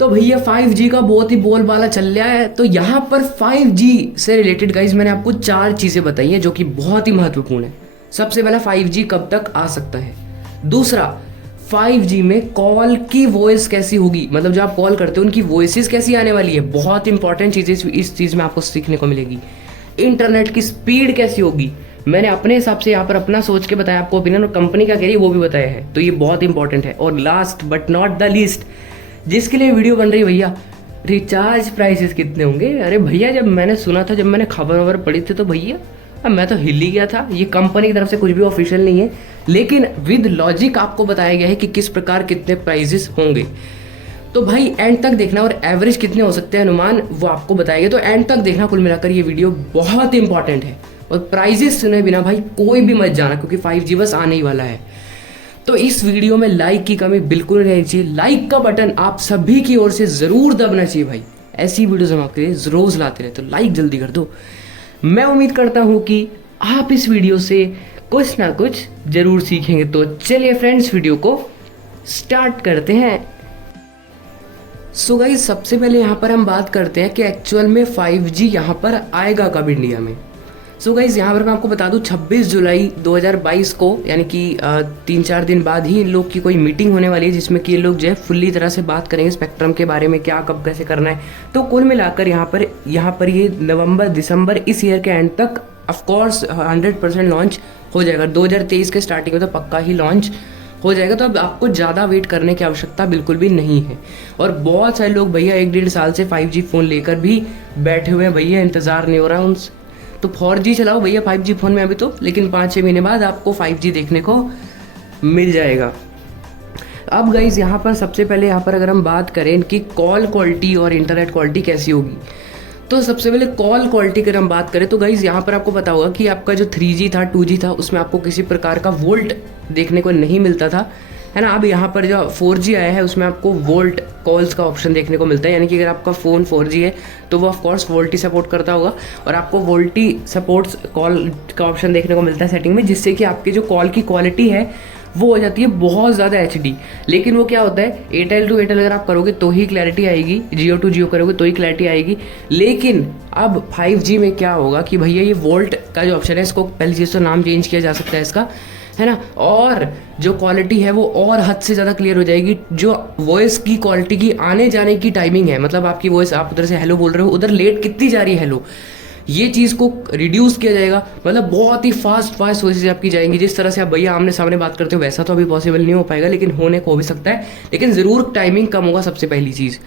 तो भैया 5G का बहुत ही बोलबाला चल रहा है। तो यहाँ पर 5G से रिलेटेड गाइज मैंने आपको 4 चीज़ें बताई हैं जो कि बहुत ही महत्वपूर्ण है। सबसे पहला 5G कब तक आ सकता है। दूसरा 5G में कॉल की वॉइस कैसी होगी, मतलब जो आप कॉल करते हो उनकी वॉइसेस कैसी आने वाली है, बहुत इंपॉर्टेंट चीज़ें इस चीज़ में आपको सीखने को मिलेगी। इंटरनेट की स्पीड कैसी होगी, मैंने अपने हिसाब से यहाँ पर अपना सोच के बताया आपको ओपिनियन, और कंपनी का कह रही है वो भी बताया है, तो ये बहुत इंपॉर्टेंट है। और last but not the least, जिसके लिए वीडियो बन रही भैया, रिचार्ज प्राइसेस कितने होंगे। अरे भैया जब मैंने सुना था, जब मैंने खबर वबर पढ़ी थी, तो भैया अब मैं तो हिल ही गया था। ये कंपनी की तरफ से कुछ भी ऑफिशियल नहीं है, लेकिन विद लॉजिक आपको बताया गया है कि किस प्रकार कितने प्राइजेस होंगे। तो भाई एंड तक देखना, और एवरेज कितने हो सकते हैं अनुमान वो आपको बताएंगे, तो एंड तक देखना। कुल मिलाकर ये वीडियो बहुत इंपॉर्टेंट है, और प्राइजेस सुने बिना भाई कोई भी मत जाना, क्योंकि 5G बस आने ही वाला है। तो इस वीडियो में लाइक की कमी बिल्कुल नहीं रहनी चाहिए। लाइक का बटन आप सभी की ओर से जरूर दबना चाहिए भाई, ऐसी वीडियोस हम आपके लिए रोज लाते रहे, तो लाइक जल्दी कर दो। मैं उम्मीद करता हूं कि आप इस वीडियो से कुछ ना कुछ जरूर सीखेंगे। तो चलिए फ्रेंड्स, वीडियो को स्टार्ट करते हैं। सो गाइस, सबसे पहले यहाँ पर हम बात करते हैं कि एक्चुअल में 5G यहाँ पर आएगा कब इंडिया में। सो गाइस, यहाँ पर मैं आपको बता दूँ 26 जुलाई 2022 को, यानी कि 3-4 दिन बाद ही इन लोग की कोई मीटिंग होने वाली है, जिसमें कि ये लोग जो है फुल्ली तरह से बात करेंगे स्पेक्ट्रम के बारे में, क्या कब कैसे करना है। तो कुल मिलाकर यहाँ पर ये नवंबर दिसंबर इस ईयर के एंड तक ऑफकोर्स 100% लॉन्च हो जाएगा। 2023 के स्टार्टिंग में तो पक्का ही लॉन्च हो जाएगा। तो अब आपको ज़्यादा वेट करने की आवश्यकता बिल्कुल भी नहीं है। और बहुत सारे लोग भैया 1-1.5 साल से 5G फ़ोन लेकर भी बैठे हुए हैं, भैया इंतज़ार नहीं हो रहा उनसे। तो 4G चलाओ भैया 5G फ़ोन में अभी तो, लेकिन 5-6 महीने बाद आपको 5G देखने को मिल जाएगा। अब गाइज यहाँ पर सबसे पहले यहाँ पर अगर हम बात करें कि कॉल क्वालिटी और इंटरनेट क्वालिटी कैसी होगी, तो सबसे पहले कॉल क्वालिटी की अगर हम बात करें तो गाइज यहाँ पर आपको पता होगा कि आपका जो 3G था 2G था उसमें आपको किसी प्रकार का वोल्ट देखने को नहीं मिलता था, है ना। अब यहाँ पर जो 4G आया है उसमें आपको वोल्ट कॉल्स का ऑप्शन देखने को मिलता है, यानी कि अगर आपका फ़ोन 4G है तो वो ऑफकोर्स वोल्ट ही सपोर्ट करता होगा, और आपको वोल्ट ही सपोर्ट्स कॉल का ऑप्शन देखने को मिलता है सेटिंग में, जिससे कि आपकी जो कॉल की क्वालिटी है वो हो जाती है बहुत ज़्यादा HD। लेकिन वो क्या होता है, एयरटेल टू एयरटेल अगर आप करोगे तो ही क्लैरिटी आएगी, जियो टू जियो करोगे तो ही क्लैरिटी आएगी। लेकिन अब 5G में क्या होगा कि भैया ये वोल्ट का जो ऑप्शन है, इसको पहली चीज़ तो नाम चेंज किया जा सकता है इसका, है ना। और जो क्वालिटी है वो और हद से ज़्यादा क्लियर हो जाएगी। जो वॉइस की क्वालिटी की आने जाने की टाइमिंग है, मतलब आपकी वॉइस, आप उधर से हेलो बोल रहे हो, उधर लेट कितनी जा रही है हेलो, ये चीज़ को रिड्यूस किया जाएगा। मतलब बहुत ही फास्ट वॉइस आपकी जाएंगी। जिस तरह से आप भैया आमने सामने बात करते हो वैसा तो अभी पॉसिबल नहीं हो पाएगा, लेकिन होने को भी सकता है, लेकिन ज़रूर टाइमिंग कम होगा, सबसे पहली चीज़।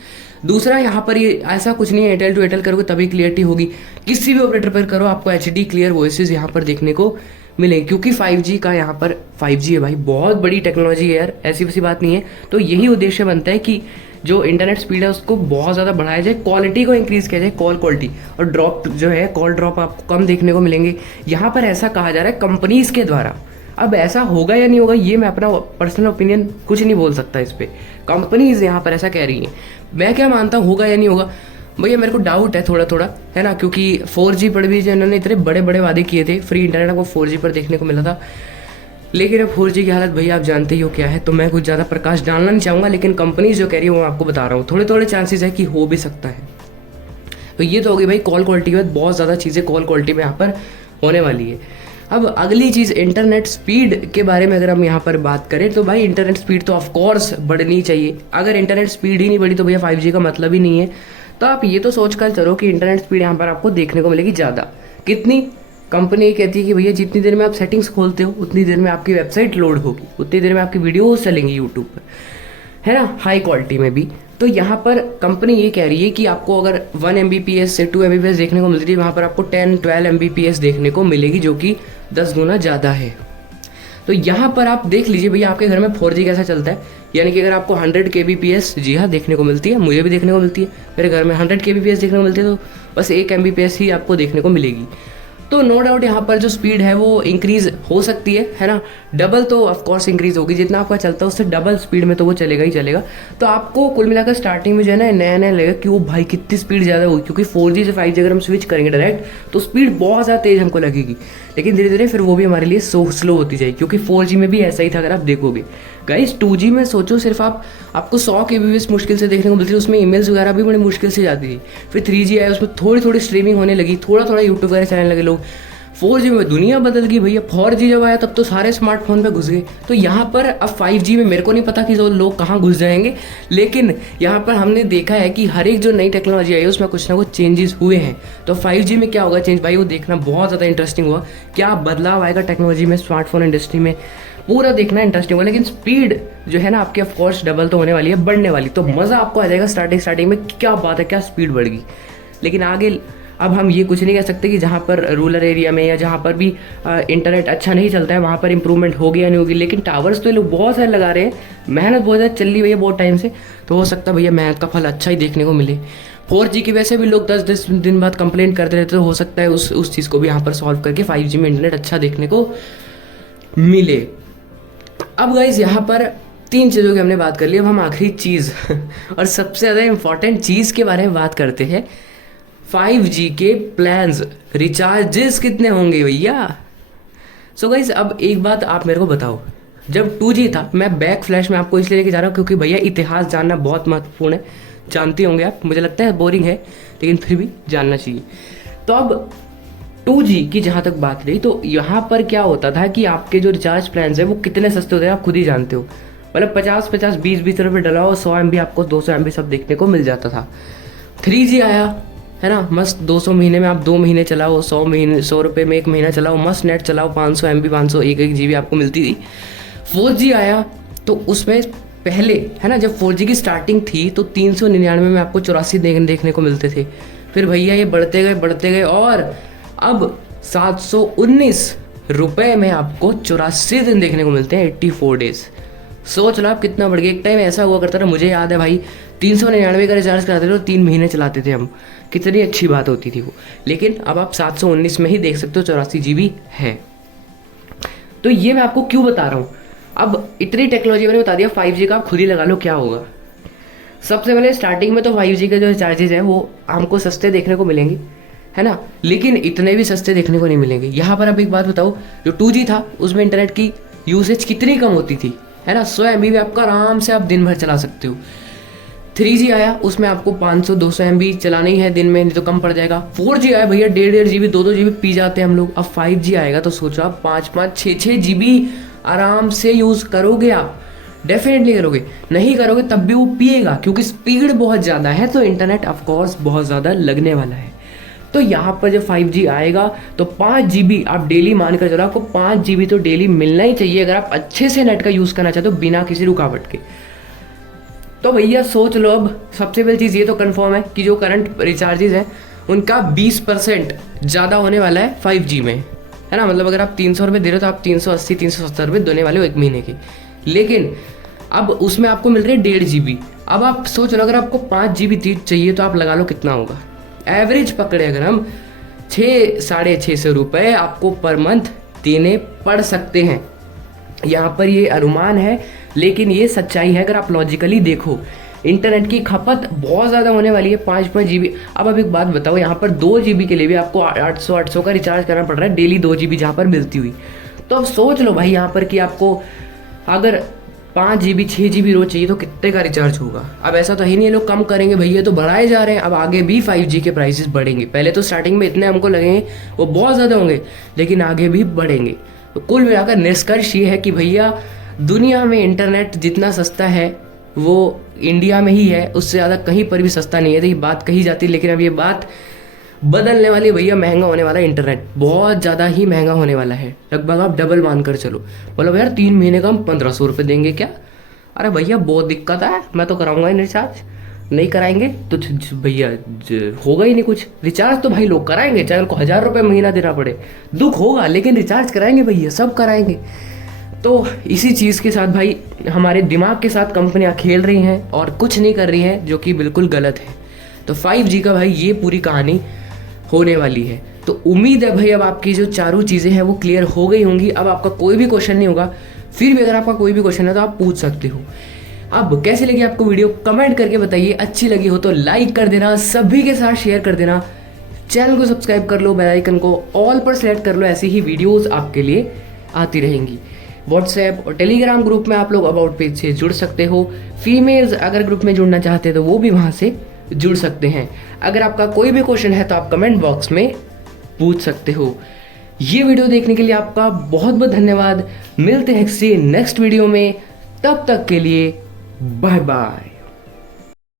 दूसरा, यहाँ पर ये ऐसा कुछ नहीं है एयरटेल टू एयरटेल करोगे तभी क्लियरिटी होगी, किसी भी ऑपरेटर पर करो आपको HD क्लियर वॉइसेस यहाँ पर देखने को मिलेंगे, क्योंकि 5G का यहाँ पर 5G है भाई, बहुत बड़ी टेक्नोलॉजी है यार, ऐसी वैसी बात नहीं है। तो यही उद्देश्य बनता है कि जो इंटरनेट स्पीड है उसको बहुत ज़्यादा बढ़ाया जाए, क्वालिटी को इंक्रीज़ किया जाए, कॉल क्वालिटी, और ड्रॉप जो है कॉल ड्रॉप आपको कम देखने को मिलेंगे। यहाँ पर ऐसा कहा जा रहा है कंपनीज़ के द्वारा। अब ऐसा होगा या नहीं होगा ये मैं अपना पर्सनल ओपिनियन कुछ नहीं बोल सकता इस पर, कंपनीज़ यहाँ पर ऐसा कह रही हैं। मैं क्या मानता हूँ होगा या नहीं होगा भैया, मेरे को डाउट है थोड़ा थोड़ा, है ना, क्योंकि 4G पर भी जो इन्होंने इतने बड़े बड़े वादे किए थे, फ्री इंटरनेट आपको 4G पर देखने को मिला था, लेकिन अब 4G की हालत भैया आप जानते ही हो क्या है। तो मैं कुछ ज़्यादा प्रकाश डालना नहीं चाहूँगा, लेकिन कंपनी जो कह रही है वो आपको बता रहा हूँ, थोड़े थोड़े चांसेस है कि हो भी सकता है। तो ये तो होगी भाई कॉल क्वालिटी के बाद, बहुत ज़्यादा चीज़ें कॉल क्वालिटी में यहाँ पर होने वाली है। अब अगली चीज़ इंटरनेट स्पीड के बारे में अगर हम यहाँ पर बात करें तो भाई इंटरनेट स्पीड तो ऑफकोर्स बढ़नी चाहिए। अगर इंटरनेट स्पीड ही नहीं बढ़ी तो भैया 5G का मतलब ही नहीं है। तो आप ये तो सोच कर चलो कि इंटरनेट स्पीड यहाँ पर आपको देखने को मिलेगी ज़्यादा। कितनी? कंपनी ये कहती है कि भैया जितनी देर में आप सेटिंग्स खोलते हो उतनी देर में आपकी वेबसाइट लोड होगी, उतनी देर में आपकी वीडियोस चलेंगी यूट्यूब पर, है ना, हाई क्वालिटी में भी। तो यहाँ पर कंपनी ये कह रही है कि आपको अगर 1 Mbps से 2 Mbps देखने को मिलती है, वहाँ पर आपको 10-12 Mbps देखने को मिलेगी, जो कि 10 गुना ज़्यादा है। तो यहाँ पर आप देख लीजिए भैया आपके घर में 4G कैसा चलता है, यानी कि अगर आपको 100 kbps, जी हाँ, देखने को मिलती है, मुझे भी देखने को मिलती है, मेरे घर में 100 kbps देखने को मिलती है, तो बस 1 Mbps ही आपको देखने को मिलेगी। तो नो डाउट यहाँ पर जो स्पीड है वो इंक्रीज़ हो सकती है ना, डबल तो ऑफकोर्स इंक्रीज़ होगी, जितना आपका चलता है उससे डबल स्पीड में तो वो चलेगा ही चलेगा। तो आपको कुल मिलाकर स्टार्टिंग में जो है ना नया नया लगेगा कि वो भाई कितनी स्पीड ज़्यादा होगी, क्योंकि 4G से 5G अगर हम स्विच करेंगे डायरेक्ट तो स्पीड बहुत ज़्यादा तेज़ हमको लगेगी, लेकिन धीरे धीरे फिर वो भी हमारे लिए स्लो होती जाएगी, क्योंकि 4G में भी ऐसा ही था अगर आप देखोगे। गाइस 2G में सोचो सिर्फ आपको 100 kbps मुश्किल से देखने को मिलती थी, उसमें ईमेल्स वगैरह भी बड़ी मुश्किल से जाती थी। फिर 3G आया, उसमें थोड़ी थोड़ी स्ट्रीमिंग होने लगी, थोड़ा थोड़ा यूट्यूब वगैरह चलाने लगे लोग। 4G में दुनिया बदल गई भैया। 4G जब आया तब तो सारे स्मार्टफोन पे घुस गए। तो यहाँ पर अब 5G में मेरे को नहीं पता कि जो लोग कहाँ घुस जाएंगे, लेकिन यहाँ पर हमने देखा है कि हर एक जो नई टेक्नोलॉजी आई है उसमें कुछ ना कुछ चेंजेस हुए हैं। तो 5G में क्या होगा चेंज भाई, वो देखना बहुत ज़्यादा इंटरेस्टिंग हुआ। क्या बदलाव आएगा टेक्नोलॉजी में, स्मार्टफोन इंडस्ट्री में, पूरा देखना इंटरेस्टिंग होगा। लेकिन स्पीड जो है ना आपकी ऑफकोर्स डबल तो होने वाली है, बढ़ने वाली। तो मज़ा आपको आ जाएगा स्टार्टिंग में, क्या बात है, क्या स्पीड बढ़ गई। लेकिन आगे अब हम ये कुछ नहीं कह सकते कि जहाँ पर रूरल एरिया में या जहाँ पर भी इंटरनेट अच्छा नहीं चलता है वहाँ पर इंप्रूवमेंट होगी या नहीं होगी। लेकिन टावर्स तो ये लोग बहुत सारे लगा रहे हैं, मेहनत बहुत ज़्यादा चल रही भैया बहुत टाइम से। तो हो सकता है भैया मेहनत का फल अच्छा ही देखने को मिले। 4G की वैसे भी लोग 10-10 दिन बाद कंप्लेंट करते रहते, तो हो सकता है उस चीज़ को भी यहाँ पर सॉल्व करके 5G में इंटरनेट अच्छा देखने को मिले। अब गाइज यहाँ पर 3 चीज़ों की हमने बात कर ली। अब हम आखिरी चीज़ और सबसे ज़्यादा इम्पॉर्टेंट चीज़ के बारे में बात करते हैं। 5G के प्लान्स, रिचार्जेस कितने होंगे भैया। सो गाइज अब एक बात आप मेरे को बताओ, जब 2G था, मैं बैक फ्लैश में आपको इसलिए लेके जा रहा हूँ क्योंकि भैया इतिहास जानना बहुत महत्वपूर्ण है। जानते होंगे आप, मुझे लगता है बोरिंग है लेकिन फिर भी जानना चाहिए। तो अब 2G की जहाँ तक बात रही, तो यहाँ पर क्या होता था कि आपके जो रिचार्ज प्लान्स है वो कितने सस्ते होते हैं आप खुद ही जानते हो। मतलब 50-50, 20-20 रुपये डलाओ, 100 MB आपको 200 MB सब देखने को मिल जाता था। 3G आया है ना, मस्त 200 महीने में आप 2 महीने चलाओ, 100 रुपये में 1 महीना चलाओ, मस्त नेट चलाओ, 500 MB 1 GB आपको मिलती थी। 4G आया तो उसमें पहले है ना, जब 4G की स्टार्टिंग थी तो 399 में आपको 84 देखने को मिलते थे। फिर भैया ये बढ़ते गए और अब 719 रुपये में आपको 84 दिन देखने को मिलते हैं, 84 डेज। सोच लो आप कितना बढ़ गया। एक टाइम ऐसा हुआ करता था, मुझे याद है भाई, 399 का रिचार्ज कराते थे तो 3 महीने चलाते थे हम, कितनी अच्छी बात होती थी वो। लेकिन अब आप 719 में ही देख सकते हो 84 GB है। तो ये मैं आपको क्यों बता रहा हूँ, अब इतनी टेक्नोलॉजी मैंने बता दिया। 5G का आप खुद ही लगा लो क्या होगा। सबसे पहले स्टार्टिंग में तो 5G के जो रिचार्जेज हैं वो हमको सस्ते देखने को मिलेंगे, है ना, लेकिन इतने भी सस्ते देखने को नहीं मिलेंगे। यहाँ पर अब एक बात बताओ, जो 2G था उसमें इंटरनेट की यूसेज कितनी कम होती थी, है ना, 100 MB आपका आराम से आप दिन भर चला सकते हो। 3G आया, उसमें आपको 500-200 MB चलाना ही है दिन में, नहीं तो कम पड़ जाएगा। 4G आया भैया, 1.5 GB 2-2 GB पी जाते हैं हम लोग। अब 5G आएगा तो सोचो आप 5-5 6-6 GB आराम से यूज़ करोगे आप, डेफिनेटली करोगे। नहीं करोगे तब भी वो पिएगा क्योंकि स्पीड बहुत ज़्यादा है, तो इंटरनेट ऑफकोर्स बहुत ज़्यादा लगने वाला है। तो यहाँ पर जब 5G आएगा तो 5 GB आप डेली मान कर चलो, आपको 5 GB तो डेली मिलना ही चाहिए अगर आप अच्छे से नेट का यूज़ करना चाहते हो बिना किसी रुकावट के। तो भैया सोच लो, अब सबसे पहली चीज़ ये तो कंफर्म है कि जो करंट रिचार्जेस हैं उनका 20% ज़्यादा होने वाला है 5G में, है ना। मतलब अगर आप 300 रुपये दे रहे हो तो आप 380-370 रुपये देने वाले हो 1 महीने के। लेकिन अब उसमें आपको मिल रही है 1.5 GB। अब आप सोच लो, अगर आपको 5 GB चाहिए तो आप लगा लो कितना होगा। एवरेज पकड़े अगर हम 600-650 रुपये आपको पर मंथ देने पड़ सकते हैं। यहाँ पर ये अनुमान है लेकिन ये सच्चाई है। अगर आप लॉजिकली देखो, इंटरनेट की खपत बहुत ज़्यादा होने वाली है, 5 GB। अब एक बात बताओ, यहाँ पर 2 GB के लिए भी आपको 800 का रिचार्ज करना पड़ रहा है डेली, 2 GB जहाँ पर मिलती हुई। तो अब सोच लो भाई यहाँ पर कि आपको अगर 5 GB 6 GB रोज चाहिए तो कितने का रिचार्ज होगा। अब ऐसा तो ही नहीं, लोग कम करेंगे भैया, तो बढ़ाए जा रहे हैं। अब आगे भी 5G के प्राइसेस बढ़ेंगे। पहले तो स्टार्टिंग में इतने हमको लगेंगे वो बहुत ज़्यादा होंगे, लेकिन आगे भी बढ़ेंगे। तो कुल मिलाकर निष्कर्ष ये है कि भैया दुनिया में इंटरनेट जितना सस्ता है वो इंडिया में ही है, उससे ज़्यादा कहीं पर भी सस्ता नहीं है। तो ये बात कही जाती है, लेकिन अब ये बात बदलने वाली भैया। महंगा होने वाला है इंटरनेट, बहुत ज़्यादा ही महंगा होने वाला है। लगभग आप डबल मान कर चलो। मतलब यार 3 महीने का हम 1500 रुपये देंगे क्या? अरे भैया बहुत दिक्कत है, मैं तो कराऊंगा ही रिचार्ज। नहीं कराएंगे तो भैया होगा ही नहीं कुछ। रिचार्ज तो भाई लोग कराएंगे, चाहे उनको 1000 रुपये महीना देना पड़े, दुख होगा, लेकिन रिचार्ज कराएंगे भैया, सब कराएंगे। तो इसी चीज़ के साथ भाई हमारे दिमाग के साथ कंपनियां खेल रही हैं और कुछ नहीं कर रही हैं, जो कि बिल्कुल गलत है। तो 5G का भाई ये पूरी कहानी होने वाली है। तो उम्मीद है भाई अब आपकी जो चारों चीज़ें हैं वो क्लियर हो गई होंगी। अब आपका कोई भी क्वेश्चन नहीं होगा। फिर भी अगर आपका कोई भी क्वेश्चन है तो आप पूछ सकते हो। अब कैसी लगी आपको वीडियो कमेंट करके बताइए। अच्छी लगी हो तो लाइक कर देना, सभी के साथ शेयर कर देना, चैनल को सब्सक्राइब कर लो, बेल आइकन को ऑल पर सेलेक्ट कर लो, ऐसी ही वीडियोस आपके लिए आती रहेंगी। व्हाट्सएप और टेलीग्राम ग्रुप में आप लोग अबाउट पेज से जुड़ सकते हो। फीमेल्स अगर ग्रुप में जुड़ना चाहते हैं तो वो भी वहाँ से जुड़ सकते हैं। अगर आपका कोई भी क्वेश्चन है तो आप कमेंट बॉक्स में पूछ सकते हो। ये वीडियो देखने के लिए आपका बहुत बहुत धन्यवाद। मिलते हैं किसी नेक्स्ट वीडियो में, तब तक के लिए बाय बाय।